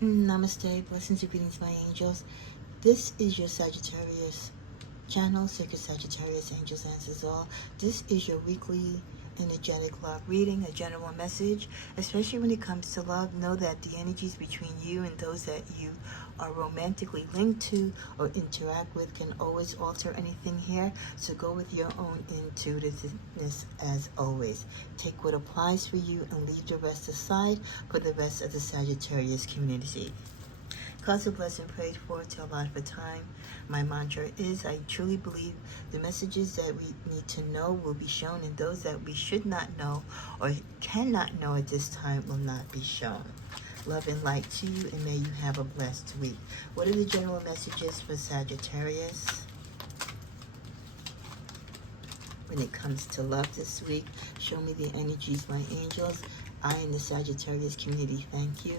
Namaste, blessings and greetings, my angels. This is your Sagittarius channel, Sacred Sagittarius Angels Answers All. This is your weekly energetic love reading, a general message. Especially when it comes to love, know that the energies between you and those that you are romantically linked to or interact with can always alter anything here. So go with your own intuitiveness as always. Take what applies for you and leave the rest aside for the rest of the Sagittarius community. Cause a blessing prayed for to allot for time. My mantra is, I truly believe the messages that we need to know will be shown, and those that we should not know or cannot know at this time will not be shown. Love and light to you, and may you have a blessed week. What are the general messages for Sagittarius when it comes to love this week? Show me the energies, my angels. I and the Sagittarius community thank you.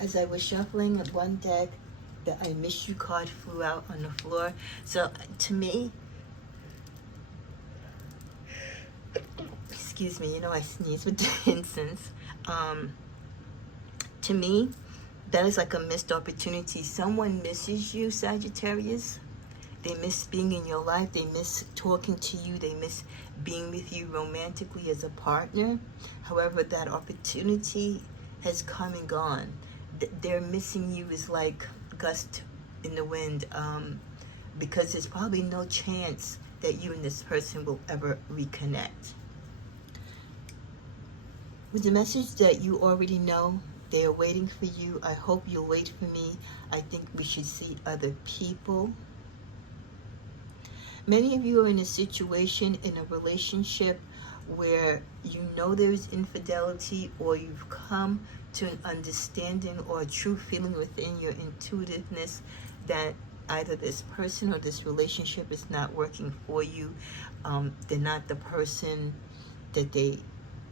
As I was shuffling at one deck, the I Miss You card flew out on the floor. So to me, excuse me, you know I sneeze with the incense. To me, that is like a missed opportunity. Someone misses you, Sagittarius. They miss being in your life. They miss talking to you. They miss being with you romantically as a partner. However, that opportunity has come and gone. They're missing you is like gust in the wind, because there's probably no chance that you and this person will ever reconnect. With the message that you already know, they are waiting for you. I hope you'll wait for me. I think we should see other people. Many of you are in a situation, in a relationship, where you know there is infidelity, or you've come to an understanding or a true feeling within your intuitiveness that either this person or this relationship is not working for you. They're not the person that they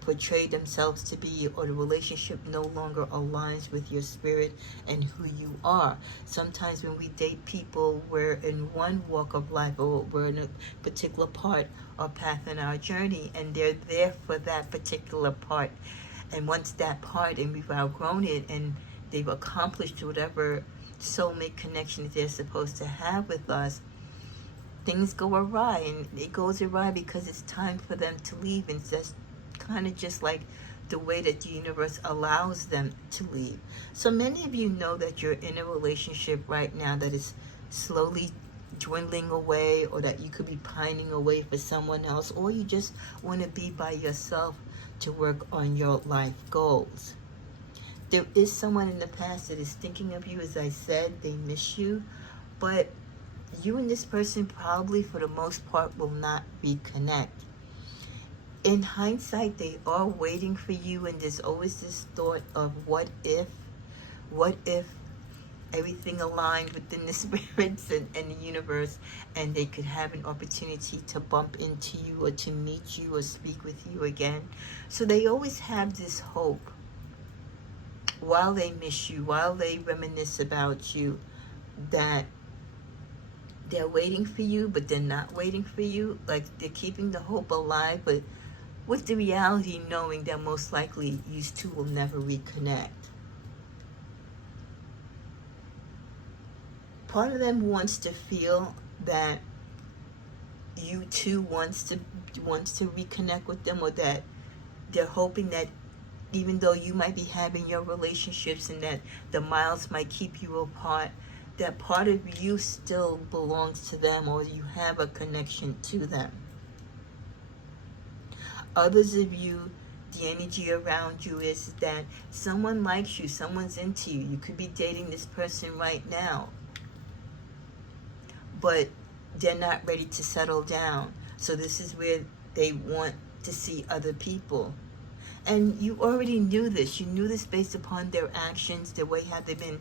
portray themselves to be, or the relationship no longer aligns with your spirit and who you are. Sometimes when we date people, we're in one walk of life, or we're in a particular part or path in our journey, and they're there for that particular part. And once that part, and we've outgrown it, and they've accomplished whatever soulmate connection that they're supposed to have with us, things go awry. And it goes awry because it's time for them to leave. And that's kind of just like the way that the universe allows them to leave. So many of you know that you're in a relationship right now that is slowly dwindling away, or that you could be pining away for someone else, or you just want to be by yourself to work on your life goals. There is someone in the past that is thinking of you. As I said, they miss you, but you and this person probably for the most part will not reconnect. In hindsight, they are waiting for you, and there's always this thought of what if everything aligned within the spirits and the universe, and they could have an opportunity to bump into you, or to meet you, or speak with you again. So they always have this hope while they miss you, while they reminisce about you, that they're waiting for you, but they're not waiting for you. Like, they're keeping the hope alive, but with the reality knowing that most likely you two will never reconnect. Part of them wants to feel that you two wants to reconnect with them, or that they're hoping that even though you might be having your relationships and that the miles might keep you apart, that part of you still belongs to them, or you have a connection to them. Others of you, the energy around you is that someone likes you, someone's into you. You could be dating this person right now, but they're not ready to settle down. So this is where they want to see other people. And you already knew this. You knew this based upon their actions, the way how they've been,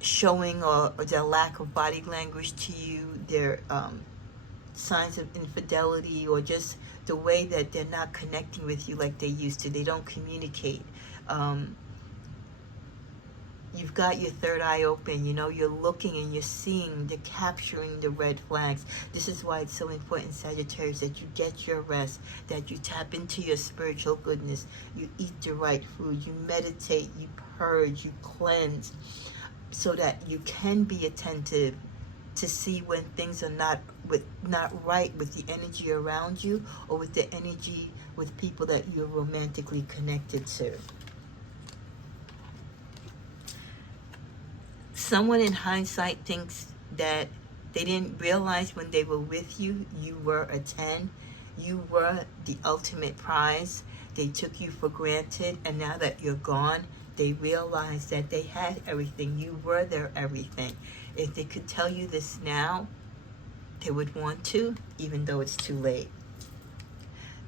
showing or their lack of body language to you, their signs of infidelity, or just the way that they're not connecting with you like they used to. They don't communicate. You've got your third eye open, you know, you're looking and you're seeing, you're capturing the red flags. This is why it's so important, Sagittarius, that you get your rest, that you tap into your spiritual goodness, you eat the right food, you meditate, you purge, you cleanse, so that you can be attentive to see when things are not right with the energy around you, or with the energy with people that you're romantically connected to. Someone in hindsight thinks that they didn't realize when they were with you, you were a 10. You were the ultimate prize. They took you for granted, and now that you're gone, they realize that they had everything. You were their everything. If they could tell you this now, they would want to, even though it's too late.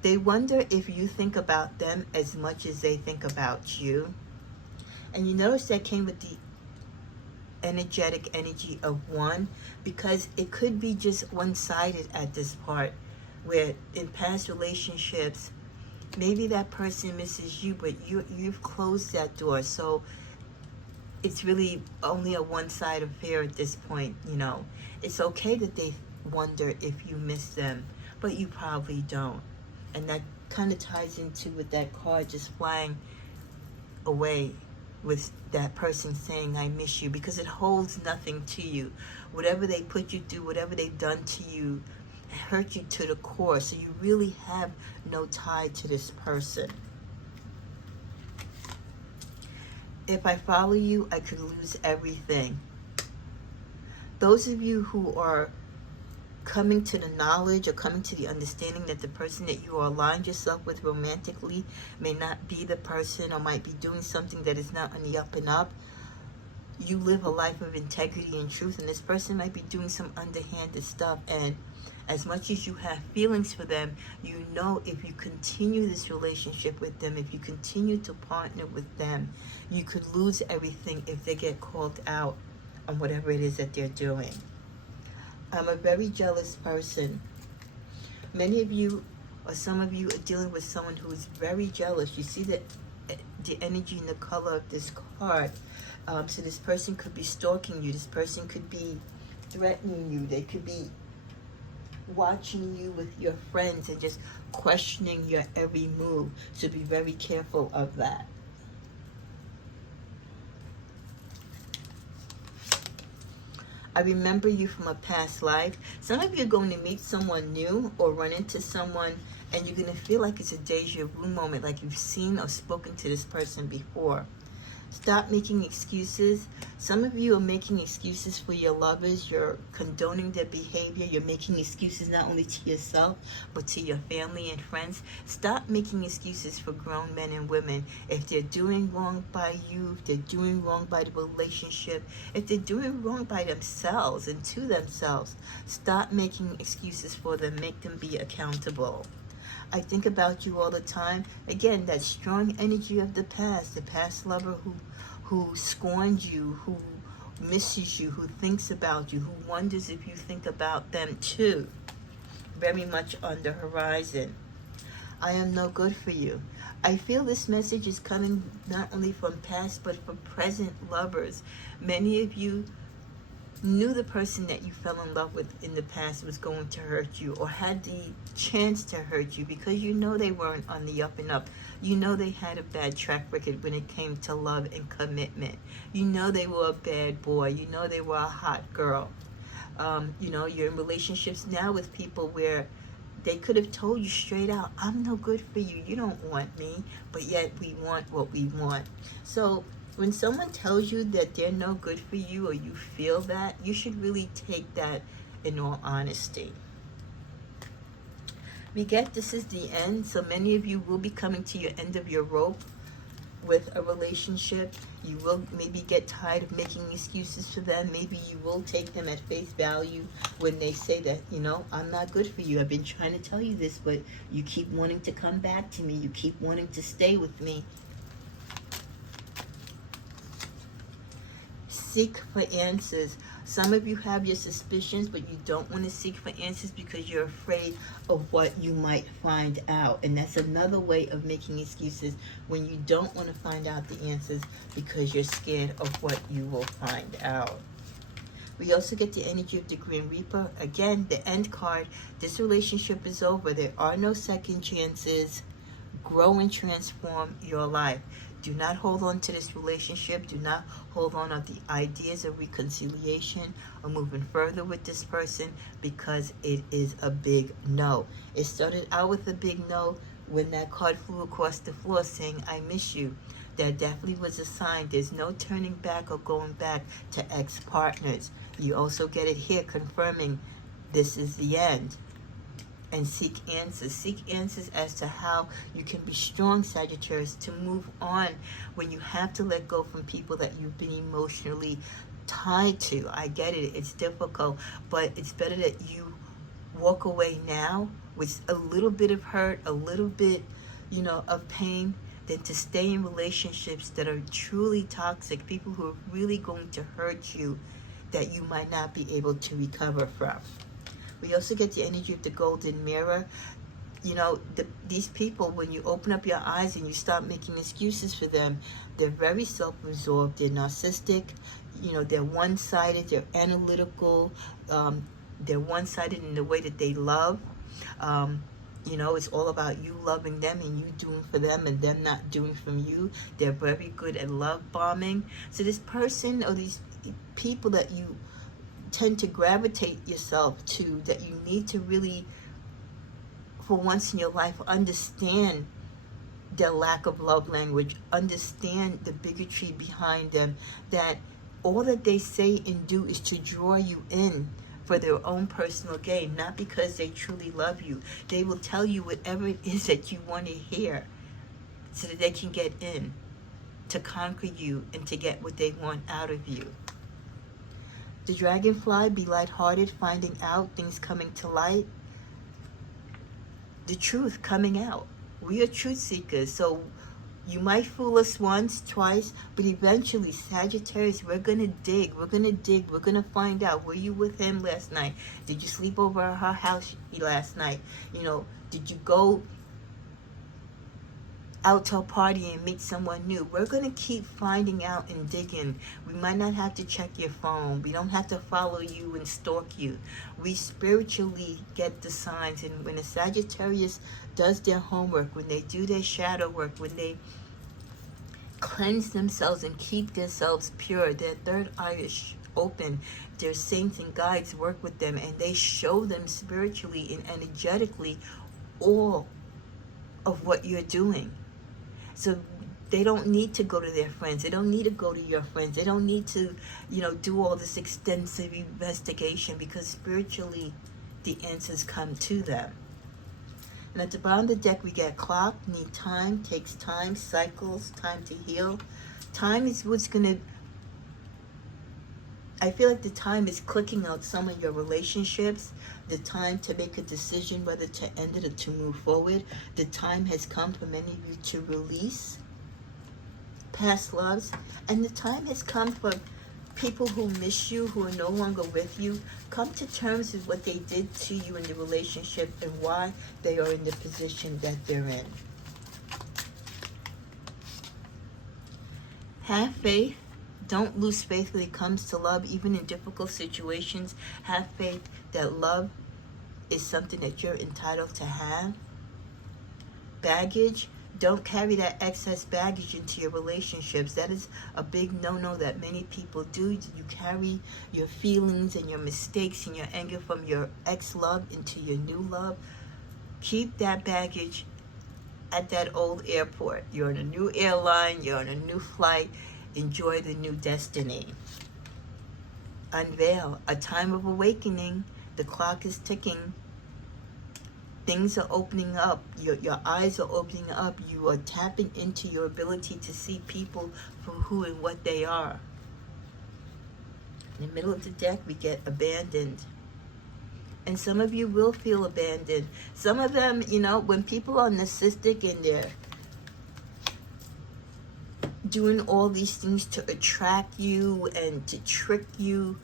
They wonder if you think about them as much as they think about you. And you notice that came with the energetic energy of 1, because it could be just one-sided at this part, where in past relationships, maybe that person misses you, but you've closed that door. So it's really only a one-side affair at this point, you know. It's okay that they wonder if you miss them, but you probably don't. And that kind of ties into with that card just flying away, with that person saying, I miss you, because it holds nothing to you. Whatever they put you through, whatever they've done to you, hurt you to the core. So you really have no tie to this person. If I follow you, I could lose everything. Those of you who are coming to the knowledge or coming to the understanding that the person that you are aligned yourself with romantically may not be the person, or might be doing something that is not on the up and up. You live a life of integrity and truth, and this person might be doing some underhanded stuff. And as much as you have feelings for them, you know if you continue this relationship with them, if you continue to partner with them, you could lose everything if they get called out on whatever it is that they're doing. I'm a very jealous person. Many of you, or some of you, are dealing with someone who is very jealous. You see the energy and the color of this card. So this person could be stalking you. This person could be threatening you. They could be watching you with your friends and just questioning your every move. So be very careful of that. I remember you from a past life. Some of you are going to meet someone new or run into someone, and you're going to feel like it's a deja vu moment, like you've seen or spoken to this person before. Stop making excuses. Some of you are making excuses for your lovers. You're condoning their behavior. You're making excuses not only to yourself, but to your family and friends. Stop making excuses for grown men and women. If they're doing wrong by you, if they're doing wrong by the relationship, if they're doing wrong by themselves and to themselves, stop making excuses for them. Make them be accountable. I think about you all the time. Again, that strong energy of the past lover who scorned you, who misses you, who thinks about you, who wonders if you think about them too. Very much on the horizon. I am no good for you. I feel this message is coming not only from past, but from present lovers. Many of you knew the person that you fell in love with in the past was going to hurt you, or had the chance to hurt you, because you know they weren't on the up and up. You know they had a bad track record when it came to love and commitment. You know they were a bad boy. You know they were a hot girl. You know, you're in relationships now with people where they could have told you straight out, I'm no good for you. You don't want me. But yet we want what we want. So when someone tells you that they're no good for you, or you feel that, you should really take that in all honesty. We get this is the end, so many of you will be coming to your end of your rope with a relationship. You will maybe get tired of making excuses for them. Maybe you will take them at face value when they say that, you know, I'm not good for you. I've been trying to tell you this, but you keep wanting to come back to me. You keep wanting to stay with me. Seek for answers. Some of you have your suspicions, but you don't want to seek for answers because you're afraid of what you might find out. And that's another way of making excuses when you don't want to find out the answers because you're scared of what you will find out. We also get the energy of the Green Reaper. Again, the end card. This relationship is over. There are no second chances. Grow and transform your life. Do not hold on to this relationship. Do not hold on to the ideas of reconciliation or moving further with this person because it is a big no. It started out with a big no when that card flew across the floor saying, I miss you. That definitely was a sign. There's no turning back or going back to ex-partners. You also get it here confirming this is the end. And seek answers. Seek answers as to how you can be strong, Sagittarius, to move on when you have to let go from people that you've been emotionally tied to. I get it. It's difficult, but it's better that you walk away now with a little bit of hurt, a little bit, of pain, than to stay in relationships that are truly toxic, people who are really going to hurt you that you might not be able to recover from. We also get the energy of the golden mirror. These people, when you open up your eyes and you start making excuses for them, they're very self-absorbed, they're narcissistic, they're one-sided, they're analytical, they're one-sided in the way that they love. It's all about you loving them and you doing for them and them not doing from you. They're very good at love bombing. So this person or these people that you tend to gravitate yourself to, that you need to really, for once in your life, understand their lack of love language, understand the bigotry behind them, that all that they say and do is to draw you in for their own personal gain, not because they truly love you. They will tell you whatever it is that you want to hear so that they can get in, to conquer you and to get what they want out of you. The dragonfly, be lighthearted, finding out, things coming to light. The truth coming out. We are truth seekers, so you might fool us once, twice, but eventually, Sagittarius, we're going to dig. We're going to find out. Were you with him last night? Did you sleep over at her house last night? Did you go out to a party and meet someone new? We're going to keep finding out and digging. We might not have to check your phone. We don't have to follow you and stalk you. We spiritually get the signs. And when a Sagittarius does their homework, when they do their shadow work, when they cleanse themselves and keep themselves pure, their third eye is open, their saints and guides work with them, and they show them spiritually and energetically all of what you're doing. So they don't need to go to their friends. They don't need to go to your friends. They don't need to, do all this extensive investigation, because spiritually the answers come to them. And at the bottom of the deck, we get clock, need time, takes time, cycles, time to heal. Time is what's going to, I feel like the time is clicking out some of your relationships. The time to make a decision whether to end it or to move forward. The time has come for many of you to release past loves. And the time has come for people who miss you, who are no longer with you, come to terms with what they did to you in the relationship and why they are in the position that they're in. Have faith. Don't lose faith when it comes to love, even in difficult situations. Have faith that love is something that you're entitled to have. Baggage. Don't carry that excess baggage into your relationships. That is a big no-no that many people do. You carry your feelings and your mistakes and your anger from your ex-love into your new love. Keep that baggage at that old airport. You're on a new airline. You're on a new flight. Enjoy the new destiny. Unveil. A time of awakening. The clock is ticking. Things are opening up. Your eyes are opening up. You are tapping into your ability to see people for who and what they are. In the middle of the deck, we get abandoned. And some of you will feel abandoned. Some of them, when people are narcissistic and they're doing all these things to attract you and to trick you,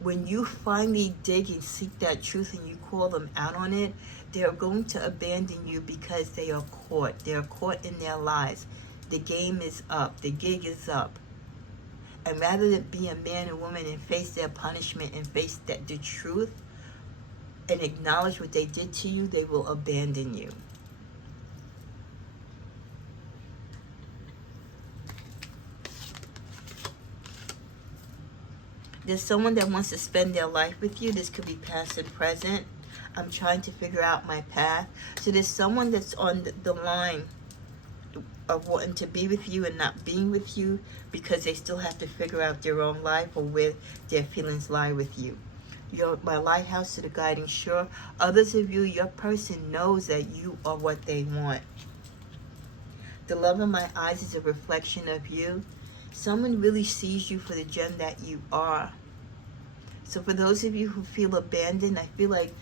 when you finally dig and seek that truth and you call them out on it, they're going to abandon you because they are caught. They're caught in their lies. The game is up. The gig is up. And rather than be a man or woman and face their punishment and face the truth and acknowledge what they did to you, they will abandon you. There's someone that wants to spend their life with you. This could be past and present. I'm trying to figure out my path. So there's someone that's on the line of wanting to be with you and not being with you because they still have to figure out their own life or where their feelings lie with you. You're my lighthouse to the guiding shore. Others of you, your person knows that you are what they want. The love in my eyes is a reflection of you. Someone really sees you for the gem that you are. So for those of you who feel abandoned, I feel like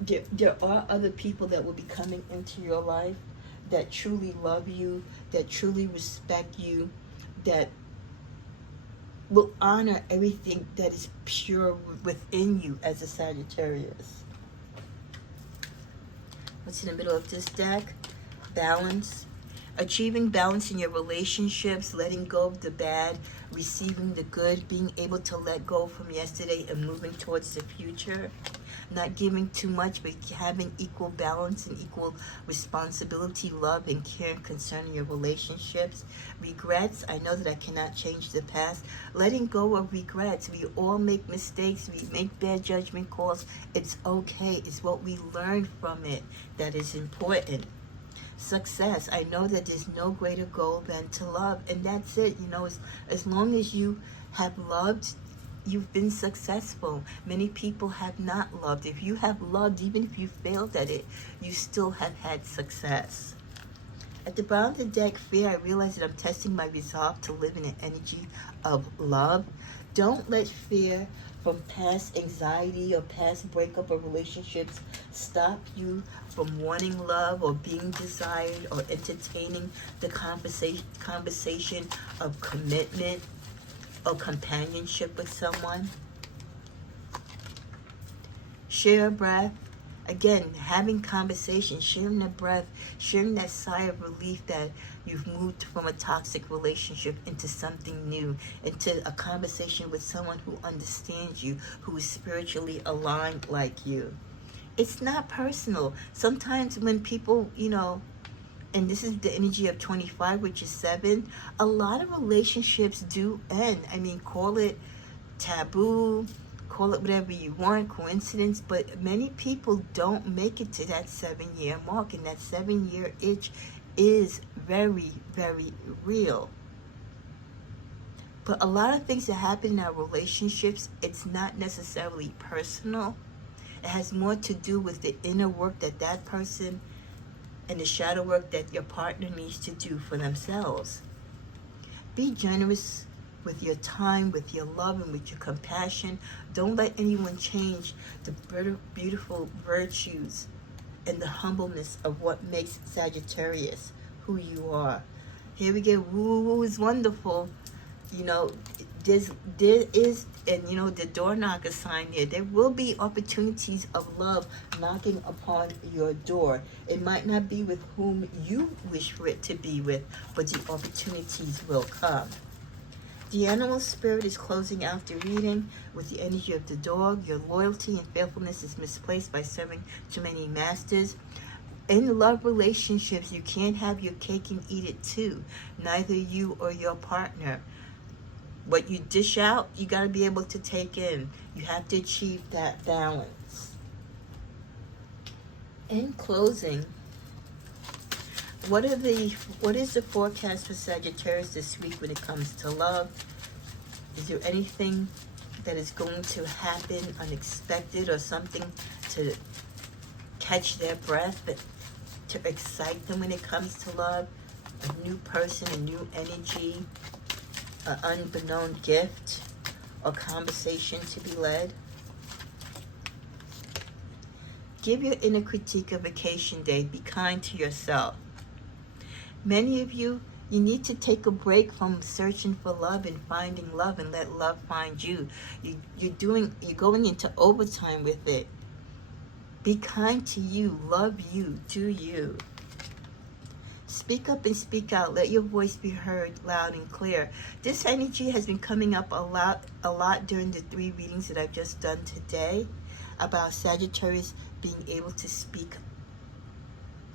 there are other people that will be coming into your life that truly love you, that truly respect you, that will honor everything that is pure within you as a Sagittarius. What's in the middle of this deck? Balance. Achieving balance in your relationships, letting go of the bad, receiving the good, being able to let go from yesterday and moving towards the future. Not giving too much, but having equal balance and equal responsibility, love, and care and concern in your relationships. Regrets, I know that I cannot change the past. Letting go of regrets. We all make mistakes. We make bad judgment calls. It's okay. It's what we learn from it that is important. Success, I know that there's no greater goal than to love, and that's it. As long as you have loved, you've been successful. Many people have not loved. If you have loved, even if you failed at it, you still have had success. At the bottom of the deck, fear, I realize that I'm testing my resolve to live in an energy of love. Don't let fear from past anxiety or past breakup of relationships stop you from wanting love or being desired or entertaining the conversation of commitment or companionship with someone. Share a breath. Again, having conversation, sharing the breath, sharing that sigh of relief that you've moved from a toxic relationship into something new, into a conversation with someone who understands you, who is spiritually aligned like you. It's not personal. Sometimes when people, and this is the energy of 25, which is 7, a lot of relationships do end. I mean, call it taboo, call it whatever you want, coincidence, but many people don't make it to that 7-year mark, and that 7-year itch is very, very real. But a lot of things that happen in our relationships, it's not necessarily personal. It has more to do with the inner work that person and the shadow work that your partner needs to do for themselves. Be generous with your time, with your love, and with your compassion. Don't let anyone change the beautiful virtues and the humbleness of what makes Sagittarius who you are. Here we get woo is wonderful. There is, and the door knocker sign there. There will be opportunities of love knocking upon your door. It might not be with whom you wish for it to be with, but the opportunities will come. The animal spirit is closing out the reading with the energy of the dog. Your loyalty and faithfulness is misplaced by serving too many masters. In love relationships, you can't have your cake and eat it too. Neither you or your partner. What you dish out, you got to be able to take in. You have to achieve that balance. In closing, what is the forecast for Sagittarius this week when it comes to love? Is there anything that is going to happen unexpected, or something to catch their breath, to excite them when it comes to love? A new person, a new energy, an unbeknown gift, or conversation to be led? Give your inner critique a vacation day. Be kind to yourself. Many of you, You need to take a break from searching for love and finding love, and let love find you. You're going into overtime with it. Be kind to you, love you, do you. Speak up and speak out. Let your voice be heard loud and clear. This energy has been coming up a lot during the 3 readings that I've just done today about Sagittarius being able to speak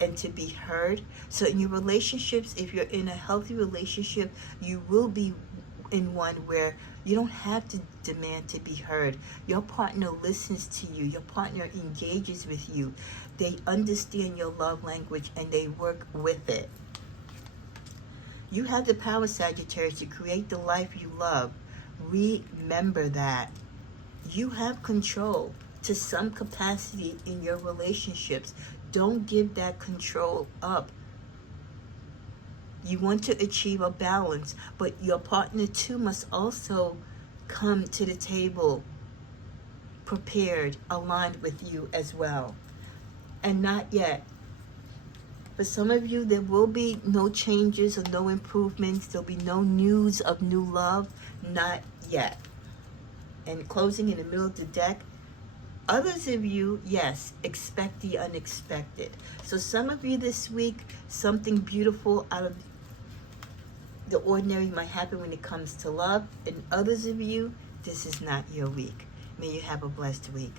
and to be heard. So in your relationships, if you're in a healthy relationship, you will be in one where you don't have to demand to be heard. Your partner listens to you. Your partner engages with you. They understand your love language and they work with it. You have the power, Sagittarius, to create the life you love. Remember that. You have control to some capacity in your relationships. Don't give that control up. You want to achieve a balance, but your partner too must also come to the table prepared, aligned with you as well. And not yet. For some of you, there will be no changes or no improvements. There'll be no news of new love. Not yet. And closing in the middle of the deck, others of you, yes, expect the unexpected. So some of you this week, something beautiful out of the ordinary might happen when it comes to love. And others of you, this is not your week. May you have a blessed week.